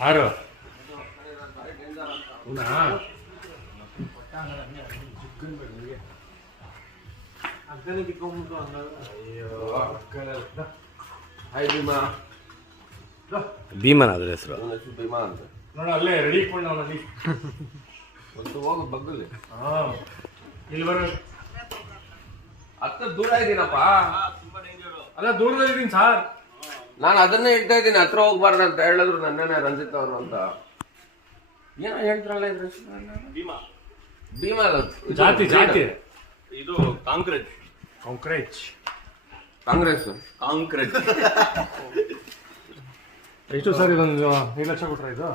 ಯಾರು ಭೀಮನ ಅದ್ರ ಹೆಸರು. ಭೀಮಾ ಅಂತ ನೋಡ ಅಲ್ಲೇ ರೆಡಿ ಇಟ್ಕೊಂಡು ಅವನಲ್ಲಿ ಒಂದು ಹೋಗು ಬಗ್ಗಲ್ಲಿ. ಇಲ್ಲಿ ಬರೋ ಹತ್ತ ದೂರ ಇದ್ದೀನಪ್ಪ. ಅಲ್ಲ ದೂರದಲ್ಲಿದ್ದೀನಿ ಸಾರ್. ನಾನು ಅದನ್ನೇ ಹೇಳ್ತಾ ಇದ್ದೀನಿ, ಹತ್ರ ಹೋಗ್ಬಾರ್ದು ಅಂತ ಹೇಳಿದ್ರು ನನ್ನೇನೆ ರಂಜಿತ್ ಅವರು ಅಂತ. ಏನೋ ಹೇಳ್ತಾರಲ್ಲ ಇದ್ರ ಭೀಮಾ ಜಾತಿ ಜಾತಿ ಇದು ಕಾಂಕ್ರೀಟ್ ಕಾಂಕ್ರೀಟ್ ಕಾಂಗ್ರೆಸ್ ಕಾಂಕ್ರೀಟ್. ಎಷ್ಟು ಸರ್ ಇದೊಂದು 5 ಲಕ್ಷ ಕೊಟ್ರೆ ಇದು